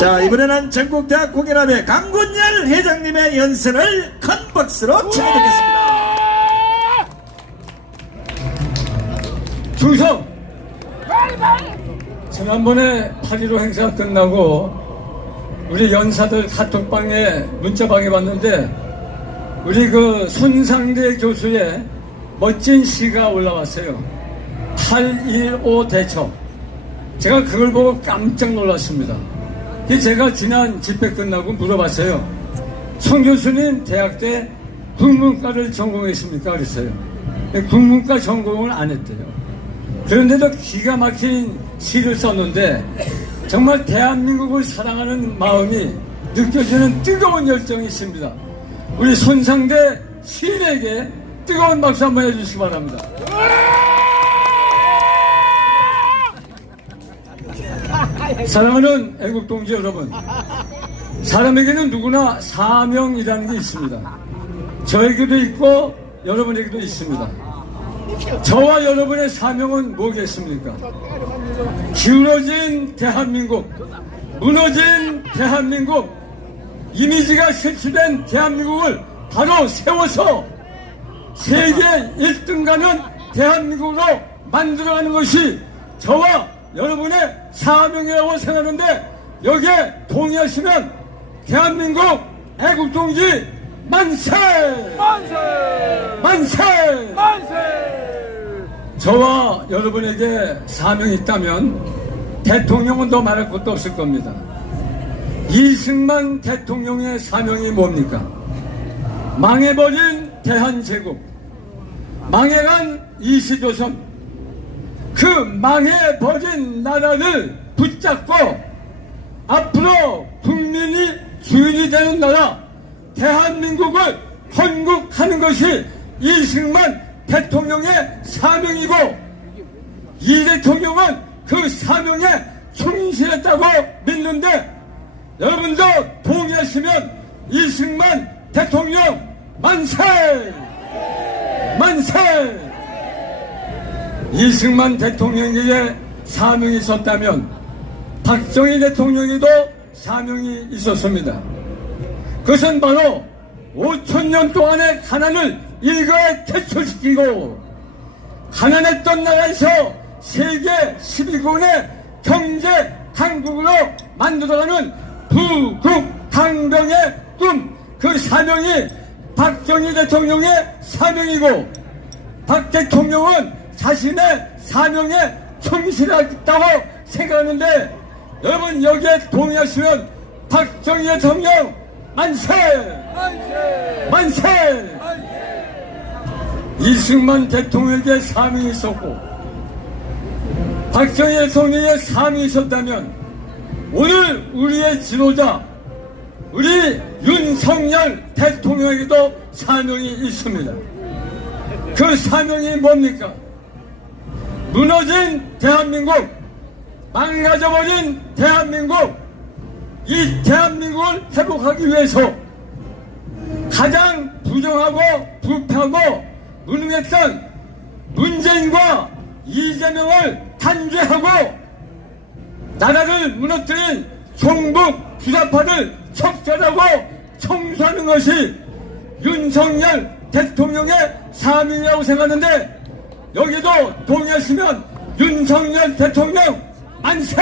자, 이번에는 전국대학 공연합의 강군열 회장님의 연설을 큰 박수로 청해듣겠습니다. 충성! 지난번에 8.15 행사 끝나고 우리 연사들 카톡방에 문자방에 봤는데 우리 그 손상대 교수의 멋진 시가 올라왔어요. 8.15 대처. 제가 그걸 보고 깜짝 놀랐습니다. 제가 지난 집회 끝나고 물어봤어요. 송 교수님 대학 때 국문과를 전공했습니까? 그랬어요. 국문과 전공을 안 했대요. 그런데도 기가 막힌 시를 썼는데 정말 대한민국을 사랑하는 마음이 느껴지는 뜨거운 열정이 있습니다. 우리 손상대 시인에게 뜨거운 박수 한번 해주시기 바랍니다. 사랑하는 애국동지 여러분, 사람에게는 누구나 사명이라는 게 있습니다. 저에게도 있고 여러분에게도 있습니다. 저와 여러분의 사명은 뭐겠습니까? 기울어진 대한민국, 무너진 대한민국, 이미지가 실추된 대한민국을 바로 세워서 세계 1등 가는 대한민국으로 만들어가는 것이 저와 여러분의 사명이라고 생각하는데, 여기에 동의하시면 대한민국 애국동지 만세! 만세! 만세! 만세! 저와 여러분에게 사명이 있다면 대통령은 더 말할 것도 없을 겁니다. 이승만 대통령의 사명이 뭡니까? 망해버린 대한제국, 망해간 이시조선, 그 망해버린 나라를 붙잡고 앞으로 국민이 주인이 되는 나라 대한민국을 건국하는 것이 이승만 대통령의 사명이고, 이 대통령은 그 사명에 충실했다고 믿는데, 여러분도 동의하시면 이승만 대통령 만세! 만세! 이승만 대통령에게 사명이 있었다면 박정희 대통령에도 사명이 있었습니다. 그것은 바로 5천년 동안의 가난을 일거에 퇴출시키고 가난했던 나라에서 세계 12군의 경제 강국으로 만들어가는 부국강병의 꿈, 그 사명이 박정희 대통령의 사명이고, 박 대통령은 자신의 사명에 충실하다고 생각하는데, 여러분 여기에 동의하시면 박정희 대통령 만세! 만세! 만세! 이승만 대통령에게 사명이 있었고 박정희 대통령의 사명이 있었다면 오늘 우리의 지도자 우리 윤석열 대통령에게도 사명이 있습니다. 그 사명이 뭡니까? 무너진 대한민국, 망가져버린 대한민국, 이 대한민국을 회복하기 위해서 가장 부정하고 부패하고 무능했던 문재인과 이재명을 단죄하고 나라를 무너뜨린 종북 주사파를 척결하고 청소하는 것이 윤석열 대통령의 사명이라고 생각하는데, 여기도 동의하시면 윤석열 대통령 만세!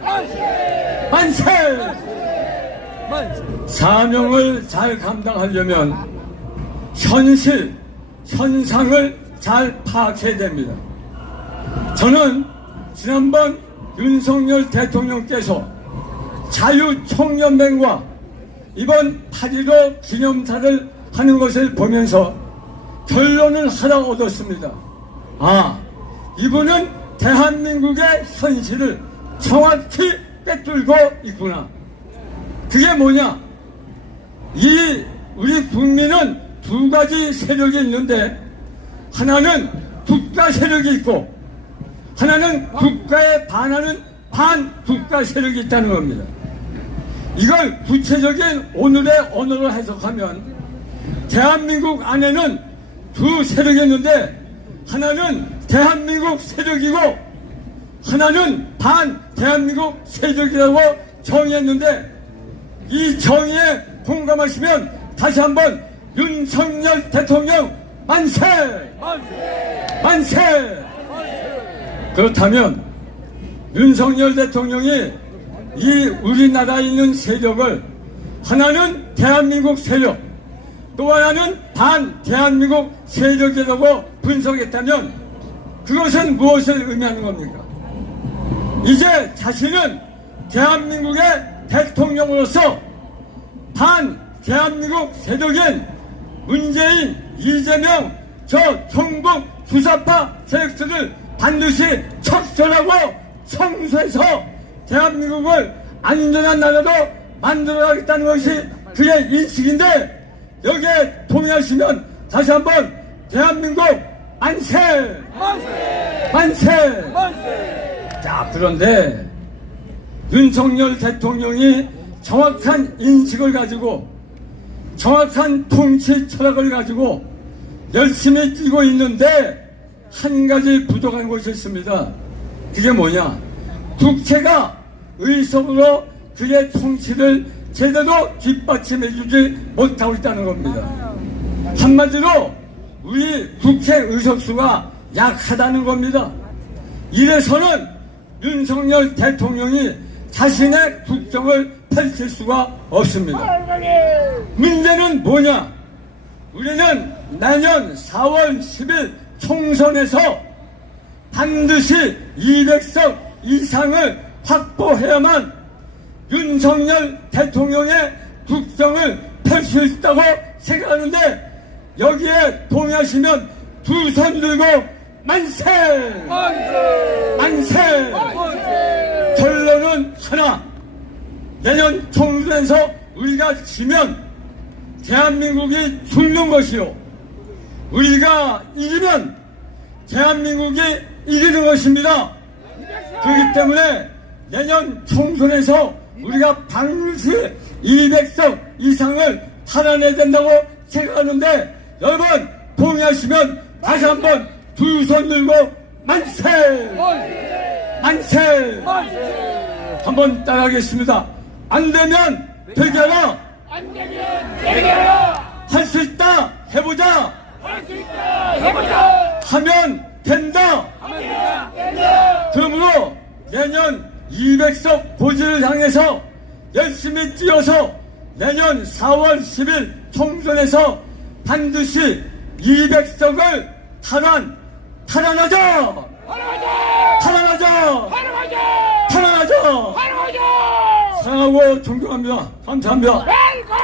만세! 만세! 사명을 잘 감당하려면 현실, 현상을 잘 파악해야 됩니다. 저는 지난번 윤석열 대통령께서 자유총연맹과 이번 8.15 기념사를 하는 것을 보면서 결론을 하나 얻었습니다. 아, 이분은 대한민국의 현실을 정확히 꿰뚫고 있구나. 그게 뭐냐? 우리 국민은 두 가지 세력이 있는데, 하나는 국가 세력이 있고 하나는 국가에 반하는 반국가 세력이 있다는 겁니다. 이걸 구체적인 오늘의 언어로 해석하면 대한민국 안에는 두 세력이 있는데, 하나는 대한민국 세력이고 하나는 반 대한민국 세력이라고 정의했는데 이 정의에 공감하시면 다시 한번 윤석열 대통령 만세! 만세! 그렇다면 윤석열 대통령이 이 우리나라에 있는 세력을 하나는 대한민국 세력 또 하나는 반 대한민국 세력이라고 분석했다면 그것은 무엇을 의미하는 겁니까? 이제 자신은 대한민국의 대통령으로서 반 대한민국 세력인 문재인, 이재명, 저 경북 주사파 세력들을 반드시 척결하고 청소해서 대한민국을 안전한 나라로 만들어가겠다는 것이 그의 인식인데 여기에 동의하시면 다시 한번 대한민국 만세! 만세! 자, 그런데 윤석열 대통령이 정확한 인식을 가지고 정확한 통치 철학을 가지고 열심히 뛰고 있는데 한 가지 부족한 것이 있습니다. 그게 뭐냐? 국회가 의석으로 그의 통치를 제대로 뒷받침해주지 못하고 있다는 겁니다. 한마디로 우리 국회 의석수가 약하다는 겁니다. 이래서는 윤석열 대통령이 자신의 국정을 펼칠 수가 없습니다. 문제는 뭐냐? 우리는 내년 4월 10일 총선에서 반드시 200석 이상을 확보해야만 윤석열 대통령의 국정을 펼칠 수 있다고 생각하는데 여기에 동의하시면 두 손 들고 만세! 만세! 결론은 하나. 내년 총선에서 우리가 지면 대한민국이 죽는 것이요. 우리가 이기면 대한민국이 이기는 것입니다. 그렇기 때문에 내년 총선에서 우리가 반드시 200석 이상을 탈환해야 된다고 생각하는데 여러분 동의하시면 다시 한번 두 손 들고 만세! 만세! 한번 따라하겠습니다. 안 되면 되게라! 안 되면 되게라! 할 수 있다! 해보자! 할 수 있다! 해보자! 하면 된다! 하면 된다! 그러므로 내년 200석 고지를 향해서 열심히 뛰어서 내년 4월 10일 총선에서 반드시 200석을 탈환하자! 하나가자! 탈환하자! 하나가자! 탈환하자! 하나가자! 사랑하고 존경합니다. 감사합니다. 웰컴!